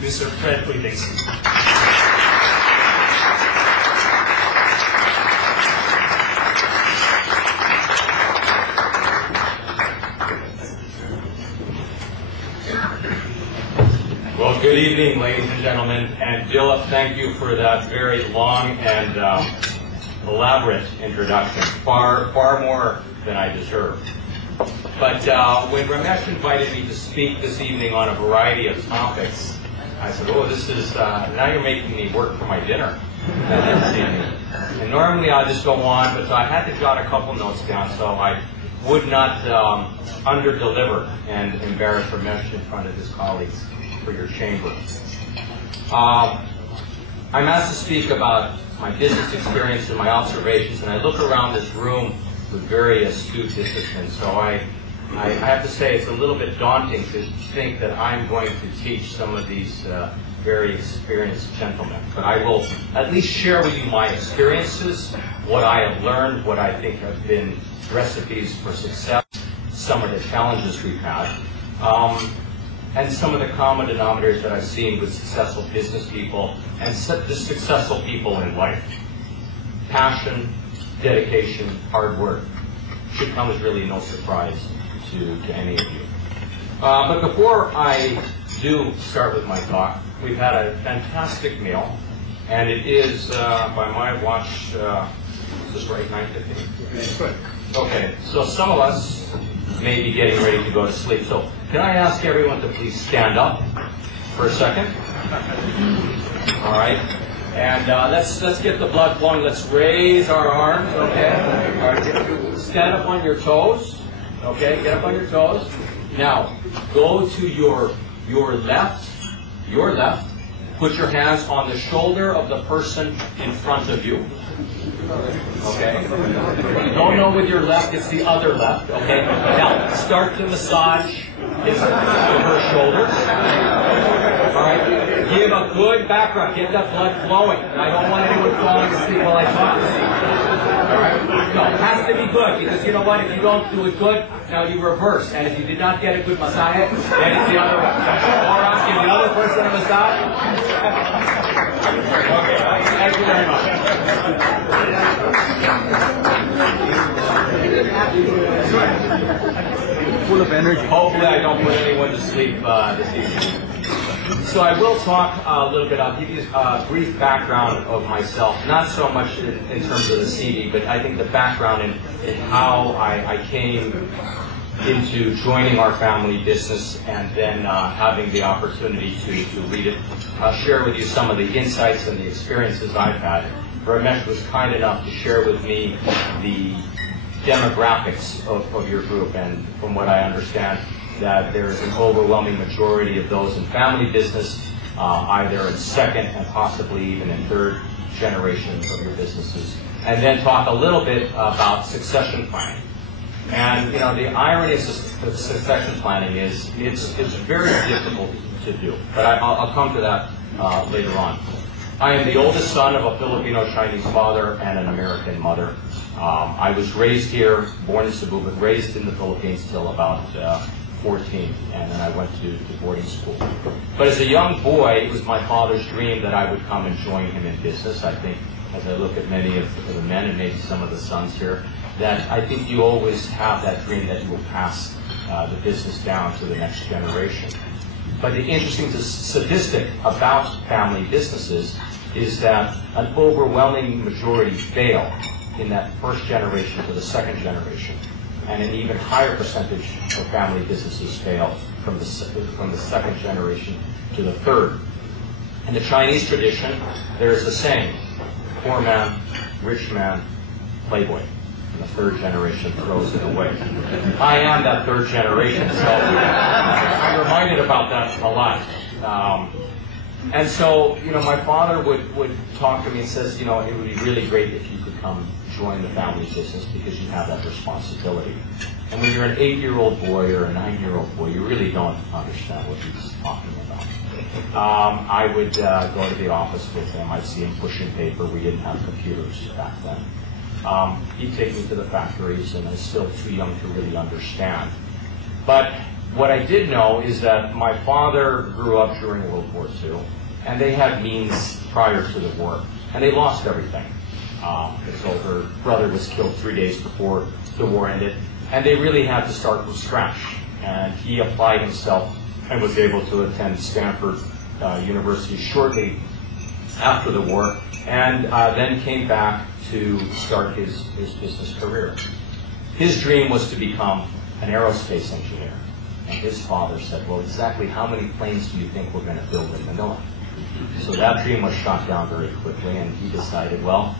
Mr. Fred Uytengsu. Well, good evening, ladies and gentlemen, and Philip, thank you for that very long and elaborate introduction, far more than I deserve. But when Ramesh invited me to speak this evening on a variety of topics, I said, oh, this is, now you're making me work for my dinner this evening. And normally I just go on, but I had to jot a couple notes down so I would not under-deliver and embarrass Ramesh in front of his colleagues for your chamber. I'm asked to speak about my business experience and my observations, and I look around this room with very astute disciplines, so I have to say it's a little bit daunting to think that I'm going to teach some of these very experienced gentlemen. But I will at least share with you my experiences, what I have learned, what I think have been recipes for success, some of the challenges we've had, and some of the common denominators that I've seen with successful business people and just successful people in life. Passion, dedication, hard work should come as really no surprise to any of you. But before I do start with my talk, we've had a fantastic meal, and it is, by my watch, is this right, 9:15? Okay, so some of us may be getting ready to go to sleep. So can I ask everyone to please stand up for a second? All right. And let's get the blood flowing. Let's raise our arms, okay? All right, stand up on your toes. Okay, get up on your toes. Now, go to your left. Put your hands on the shoulder of the person in front of you. Okay? Don't know with your left, it's the other left. Okay? Now, start to massage her shoulders. Alright? Give a good background. Get that blood flowing. I don't want anyone falling asleep while I talk to you. Alright? No, it has to be good, because you know what? If you don't do it good, now you reverse. And if you did not get a good massage, then it's the other one. Alright, give the other person a massage. Okay, thank you very much. Full of energy. Hopefully I don't put anyone to sleep this evening. So I will talk a little bit. I'll give you a brief background of myself, not so much in terms of the CV, but I think the background in how I came into joining our family business and then having the opportunity to lead it. I'll share with you some of the insights and the experiences I've had. Ramesh was kind enough to share with me the demographics of your group, and from what I understand, that there is an overwhelming majority of those in family business, either in second and possibly even in third generations of your businesses. And then talk a little bit about succession planning. And you know, the irony of succession planning is it's very difficult to do. But I'll come to that later on. I am the oldest son of a Filipino-Chinese father and an American mother. I was raised here, born in Cebu, but raised in the Philippines till about 14, and then I went to boarding school. But as a young boy, it was my father's dream that I would come and join him in business. I think, as I look at many of the men and maybe some of the sons here, that I think you always have that dream that you will pass the business down to the next generation. But the interesting statistic about family businesses is that an overwhelming majority fail in that first generation to the second generation. And an even higher percentage of family businesses fail from the second generation to the third. In the Chinese tradition, there is a saying, poor man, rich man, playboy. And the third generation throws it away. I am that third generation, so I'm reminded about that a lot. And so, you know, my father would talk to me and says, you know, it would be really great if you could come join the family business because you have that responsibility. And when you're an 8-year-old boy or a 9-year-old boy, you really don't understand what he's talking about. I would go to the office with him. I'd see him pushing paper. We didn't have computers back then. He'd take me to the factories, and I was still too young to really understand. But what I did know is that my father grew up during World War II, and they had means prior to the war, and they lost everything. His older brother was killed 3 days before the war ended, and they really had to start from scratch. And he applied himself and was able to attend Stanford University shortly after the war, and then came back to start his business career. His dream was to become an aerospace engineer. And his father said, well, exactly how many planes do you think we're going to build in Manila? So that dream was shot down very quickly, and he decided, well,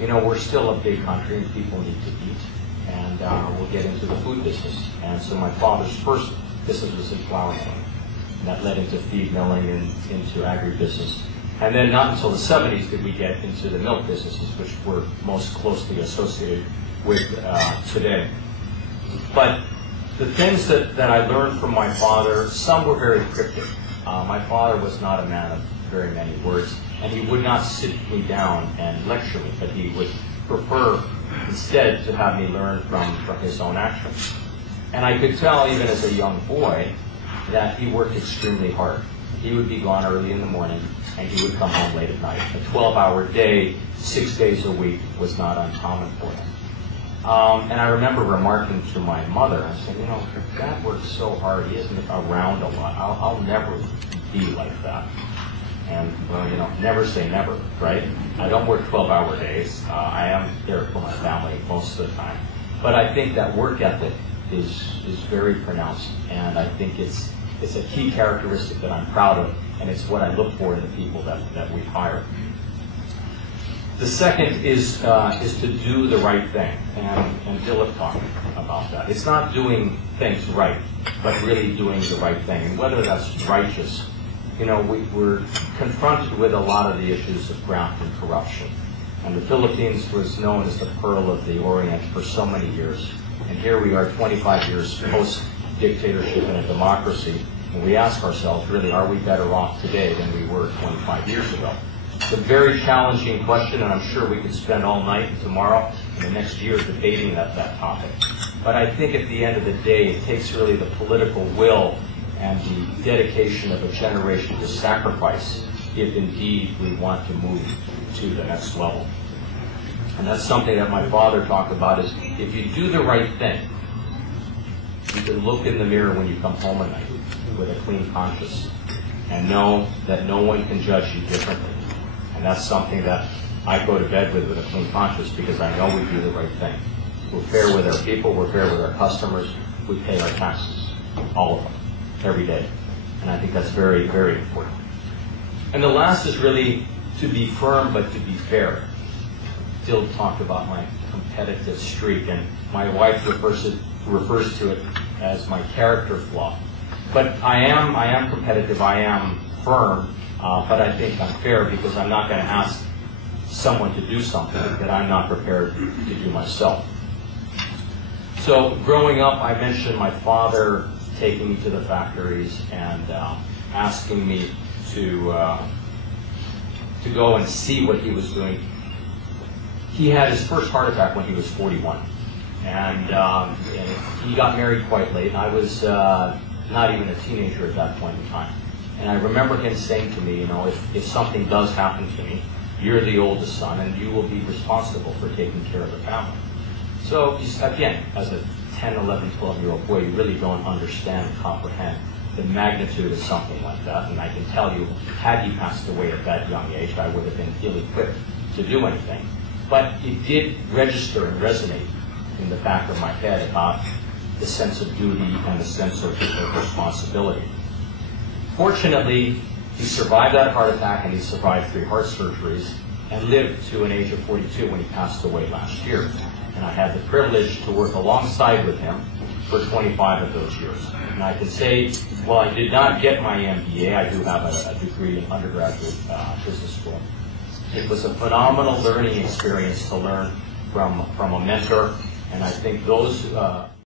you know, we're still a big country and people need to eat, and we'll get into the food business. And so my father's first business was in flour milling, and that led into feed milling and into agribusiness. And then not until the 70s did we get into the milk businesses, which we're most closely associated with today. But the things that I learned from my father, some were very cryptic. My father was not a man of very many words, and he would not sit me down and lecture me, but he would prefer instead to have me learn from his own actions. And I could tell, even as a young boy, that he worked extremely hard. He would be gone early in the morning, and he would come home late at night. A 12-hour day, 6 days a week, was not uncommon for him. And I remember remarking to my mother, I said, you know, Dad works so hard, he isn't around a lot. I'll never be like that. And, well, you know, never say never, right? I don't work 12-hour days. I am there for my family most of the time. But I think that work ethic is very pronounced, and I think it's a key characteristic that I'm proud of, and it's what I look for in the people that we hire. The second is to do the right thing, and Philip talked about that. It's not doing things right, but really doing the right thing, and whether that's righteous. You know, we're confronted with a lot of the issues of graft and corruption, and the Philippines was known as the Pearl of the Orient for so many years, and here we are 25 years post-dictatorship and a democracy, and we ask ourselves, really, are we better off today than we were 25 years ago? It's a very challenging question, and I'm sure we could spend all night tomorrow and the next year debating that topic. But I think at the end of the day, it takes really the political will and the dedication of a generation to sacrifice if indeed we want to move to the next level. And that's something that my father talked about, is if you do the right thing, you can look in the mirror when you come home at night with a clean conscience and know that no one can judge you differently. And that's something that I go to bed with a clean conscience, because I know we do the right thing. We're fair with our people, we're fair with our customers, we pay our taxes, all of them, every day. And I think that's very, very important. And the last is really to be firm but to be fair. Phil talked about my competitive streak, and my wife refers to it as my character flaw. But I am competitive, I am firm, but I think I'm fair, because I'm not going to ask someone to do something that I'm not prepared to do myself. So growing up, I mentioned my father taking me to the factories and asking me to go and see what he was doing. He had his first heart attack when he was 41, and he got married quite late. I was not even a teenager at that point in time. And I remember him saying to me, you know, if something does happen to me, you're the oldest son, and you will be responsible for taking care of the family. So, again, as a 10, 11, 12-year-old boy, you really don't understand and comprehend the magnitude of something like that. And I can tell you, had he passed away at that young age, I would have been ill-equipped to do anything. But it did register and resonate in the back of my head about the sense of duty and the sense of responsibility. Fortunately, he survived that heart attack, and he survived 3 heart surgeries and lived to an age of 42 when he passed away last year. And I had the privilege to work alongside with him for 25 of those years. And I can say, while I did not get my MBA, I do have a degree in undergraduate business school. It was a phenomenal learning experience to learn from a mentor, and I think those